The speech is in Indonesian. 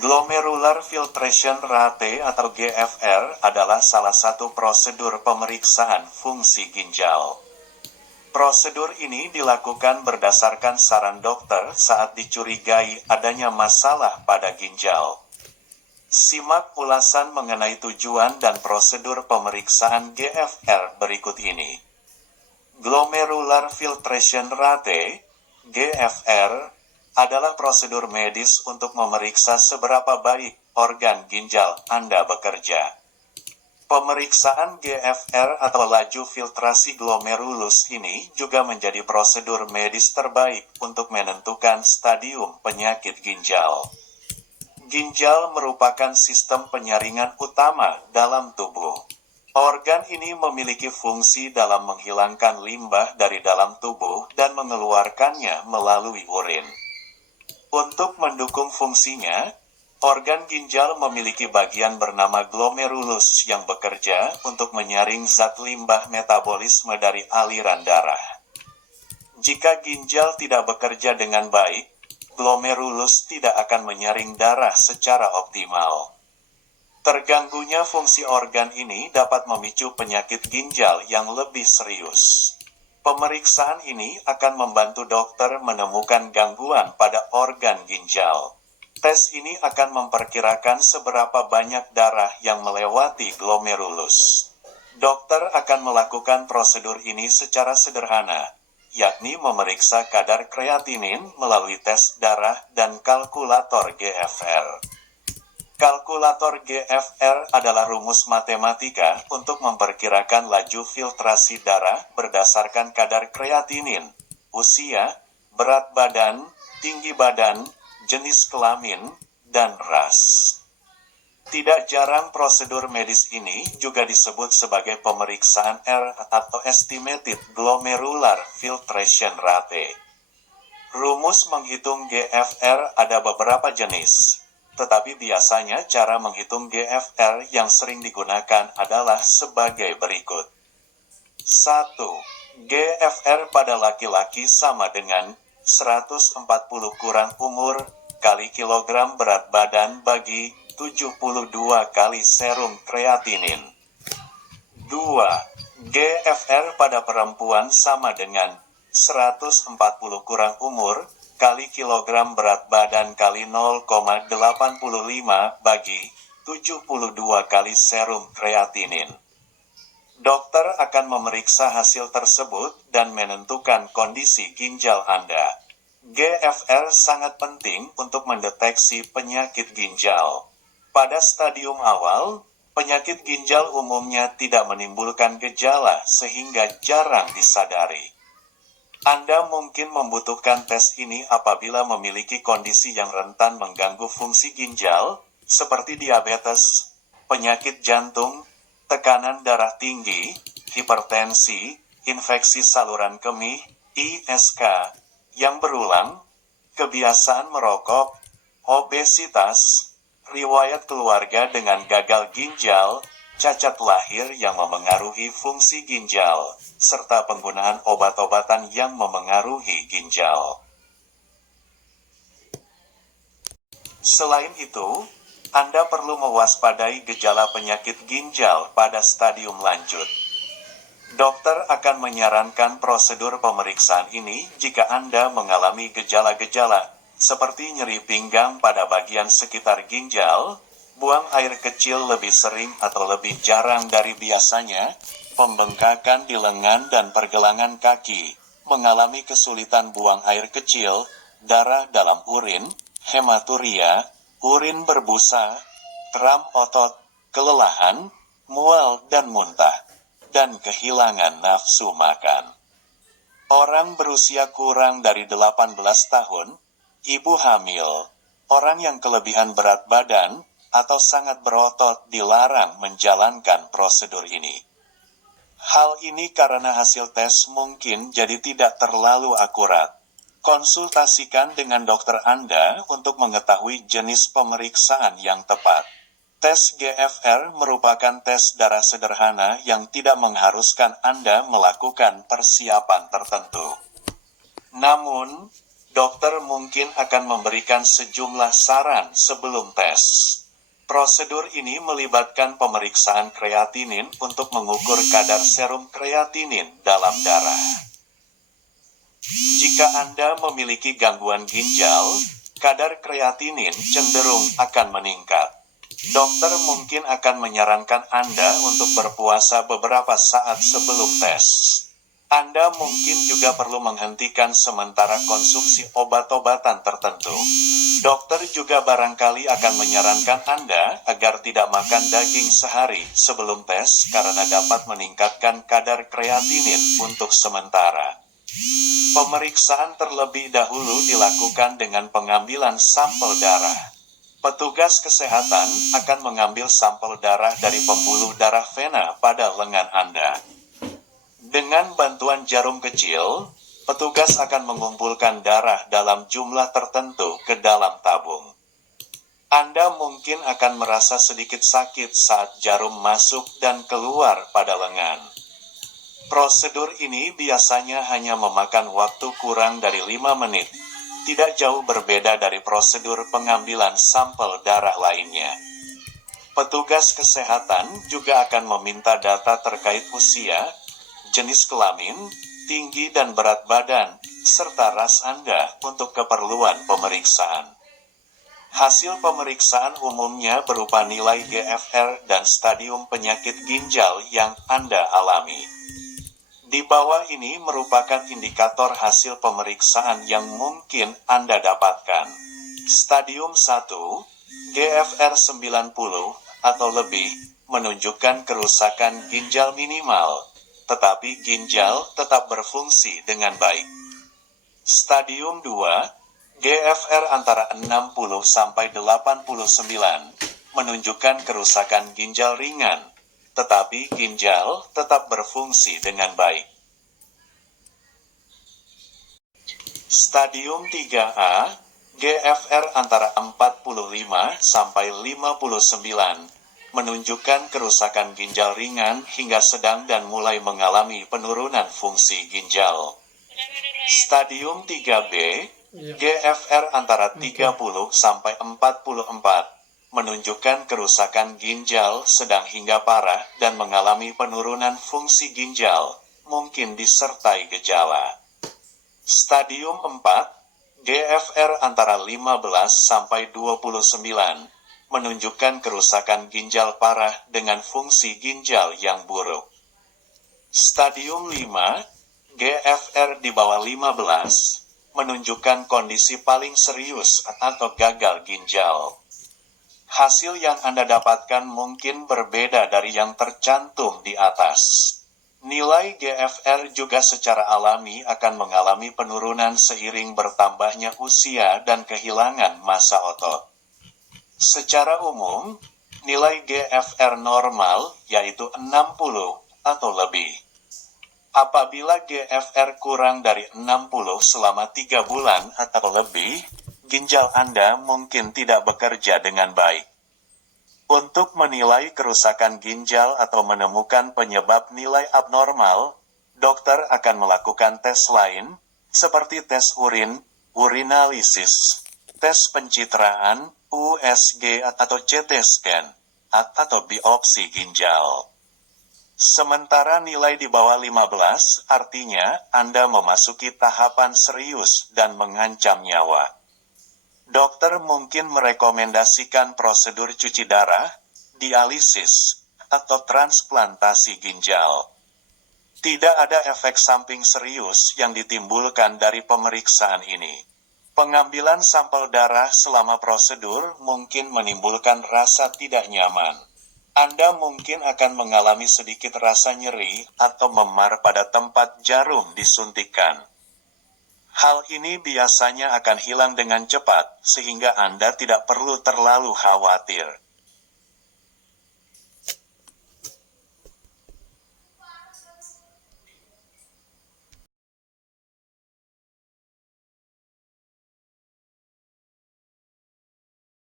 Glomerular filtration rate atau GFR adalah salah satu prosedur pemeriksaan fungsi ginjal. Prosedur ini dilakukan berdasarkan saran dokter saat dicurigai adanya masalah pada ginjal. Simak ulasan mengenai tujuan dan prosedur pemeriksaan GFR berikut ini. Glomerular filtration rate, GFR, adalah prosedur medis untuk memeriksa seberapa baik organ ginjal Anda bekerja. Pemeriksaan GFR atau laju filtrasi glomerulus ini juga menjadi prosedur medis terbaik untuk menentukan stadium penyakit ginjal. Ginjal merupakan sistem penyaringan utama dalam tubuh. Organ ini memiliki fungsi dalam menghilangkan limbah dari dalam tubuh dan mengeluarkannya melalui urin. Untuk mendukung fungsinya, organ ginjal memiliki bagian bernama glomerulus yang bekerja untuk menyaring zat limbah metabolisme dari aliran darah. Jika ginjal tidak bekerja dengan baik, glomerulus tidak akan menyaring darah secara optimal. Terganggunya fungsi organ ini dapat memicu penyakit ginjal yang lebih serius. Pemeriksaan ini akan membantu dokter menemukan gangguan pada organ ginjal. Tes ini akan memperkirakan seberapa banyak darah yang melewati glomerulus. Dokter akan melakukan prosedur ini secara sederhana, yakni memeriksa kadar kreatinin melalui tes darah dan kalkulator GFR. Kalkulator GFR adalah rumus matematika untuk memperkirakan laju filtrasi darah berdasarkan kadar kreatinin, usia, berat badan, tinggi badan, jenis kelamin, dan ras. Tidak jarang prosedur medis ini juga disebut sebagai pemeriksaan R atau Estimated Glomerular Filtration Rate. Rumus menghitung GFR ada beberapa jenis, tetapi biasanya cara menghitung GFR yang sering digunakan adalah sebagai berikut. 1. GFR pada laki-laki sama dengan 140 kurang umur kali kilogram berat badan bagi 72 kali serum kreatinin. 2. GFR pada perempuan sama dengan 140 kurang umur kali kilogram berat badan kali 0,85 bagi 72 kali serum kreatinin. Dokter akan memeriksa hasil tersebut dan menentukan kondisi ginjal Anda. GFR sangat penting untuk mendeteksi penyakit ginjal. Pada stadium awal, penyakit ginjal umumnya tidak menimbulkan gejala sehingga jarang disadari. Anda mungkin membutuhkan tes ini apabila memiliki kondisi yang rentan mengganggu fungsi ginjal, seperti diabetes, penyakit jantung, tekanan darah tinggi, hipertensi, infeksi saluran kemih, ISK, yang berulang, kebiasaan merokok, obesitas, riwayat keluarga dengan gagal ginjal, cacat lahir yang memengaruhi fungsi ginjal, serta penggunaan obat-obatan yang memengaruhi ginjal. Selain itu, Anda perlu mewaspadai gejala penyakit ginjal pada stadium lanjut. Dokter akan menyarankan prosedur pemeriksaan ini jika Anda mengalami gejala-gejala, seperti nyeri pinggang pada bagian sekitar ginjal, buang air kecil lebih sering atau lebih jarang dari biasanya, pembengkakan di lengan dan pergelangan kaki, mengalami kesulitan buang air kecil, darah dalam urin, hematuria, urin berbusa, kram otot, kelelahan, mual dan muntah, dan kehilangan nafsu makan. Orang berusia kurang dari 18 tahun, ibu hamil, orang yang kelebihan berat badan, atau sangat berotot dilarang menjalankan prosedur ini. Hal ini karena hasil tes mungkin jadi tidak terlalu akurat. Konsultasikan dengan dokter Anda untuk mengetahui jenis pemeriksaan yang tepat. Tes GFR merupakan tes darah sederhana yang tidak mengharuskan Anda melakukan persiapan tertentu. Namun, Dokter mungkin akan memberikan sejumlah saran sebelum tes. Prosedur ini melibatkan pemeriksaan kreatinin untuk mengukur kadar serum kreatinin dalam darah. Jika Anda memiliki gangguan ginjal, kadar kreatinin cenderung akan meningkat. Dokter mungkin akan menyarankan Anda untuk berpuasa beberapa saat sebelum tes. Anda mungkin juga perlu menghentikan sementara konsumsi obat-obatan tertentu. Dokter juga barangkali akan menyarankan Anda agar tidak makan daging sehari sebelum tes karena dapat meningkatkan kadar kreatinin untuk sementara. Pemeriksaan terlebih dahulu dilakukan dengan pengambilan sampel darah. Petugas kesehatan akan mengambil sampel darah dari pembuluh darah vena pada lengan Anda. Dengan bantuan jarum kecil, petugas akan mengumpulkan darah dalam jumlah tertentu ke dalam tabung. Anda mungkin akan merasa sedikit sakit saat jarum masuk dan keluar pada lengan. Prosedur ini biasanya hanya memakan waktu kurang dari 5 menit, tidak jauh berbeda dari prosedur pengambilan sampel darah lainnya. Petugas kesehatan juga akan meminta data terkait usia, jenis kelamin, tinggi dan berat badan, serta ras Anda untuk keperluan pemeriksaan. Hasil pemeriksaan umumnya berupa nilai GFR dan stadium penyakit ginjal yang Anda alami. Di bawah ini merupakan indikator hasil pemeriksaan yang mungkin Anda dapatkan. Stadium 1, GFR 90 atau lebih, menunjukkan kerusakan ginjal minimal, tetapi ginjal tetap berfungsi dengan baik. Stadium 2, GFR antara 60 sampai 89, menunjukkan kerusakan ginjal ringan, tetapi ginjal tetap berfungsi dengan baik. Stadium 3A, GFR antara 45 sampai 59, menunjukkan kerusakan ginjal ringan hingga sedang dan mulai mengalami penurunan fungsi ginjal. Stadium 3B, GFR antara 30 sampai 44, menunjukkan kerusakan ginjal sedang hingga parah dan mengalami penurunan fungsi ginjal, mungkin disertai gejala. Stadium 4, GFR antara 15 sampai 29, menunjukkan kerusakan ginjal parah dengan fungsi ginjal yang buruk. Stadium 5, GFR di bawah 15, menunjukkan kondisi paling serius atau gagal ginjal. Hasil yang Anda dapatkan mungkin berbeda dari yang tercantum di atas. Nilai GFR juga secara alami akan mengalami penurunan seiring bertambahnya usia dan kehilangan massa otot. Secara umum, nilai GFR normal yaitu 60 atau lebih. Apabila GFR kurang dari 60 selama 3 bulan atau lebih, ginjal Anda mungkin tidak bekerja dengan baik. Untuk menilai kerusakan ginjal atau menemukan penyebab nilai abnormal, dokter akan melakukan tes lain, seperti tes urin, urinalisis, tes pencitraan, USG atau CT scan, atau biopsi ginjal. Sementara nilai di bawah 15, artinya Anda memasuki tahapan serius dan mengancam nyawa. Dokter mungkin merekomendasikan prosedur cuci darah, dialisis, atau transplantasi ginjal. Tidak ada efek samping serius yang ditimbulkan dari pemeriksaan ini. Pengambilan sampel darah selama prosedur mungkin menimbulkan rasa tidak nyaman. Anda mungkin akan mengalami sedikit rasa nyeri atau memar pada tempat jarum disuntikkan. Hal ini biasanya akan hilang dengan cepat, sehingga Anda tidak perlu terlalu khawatir.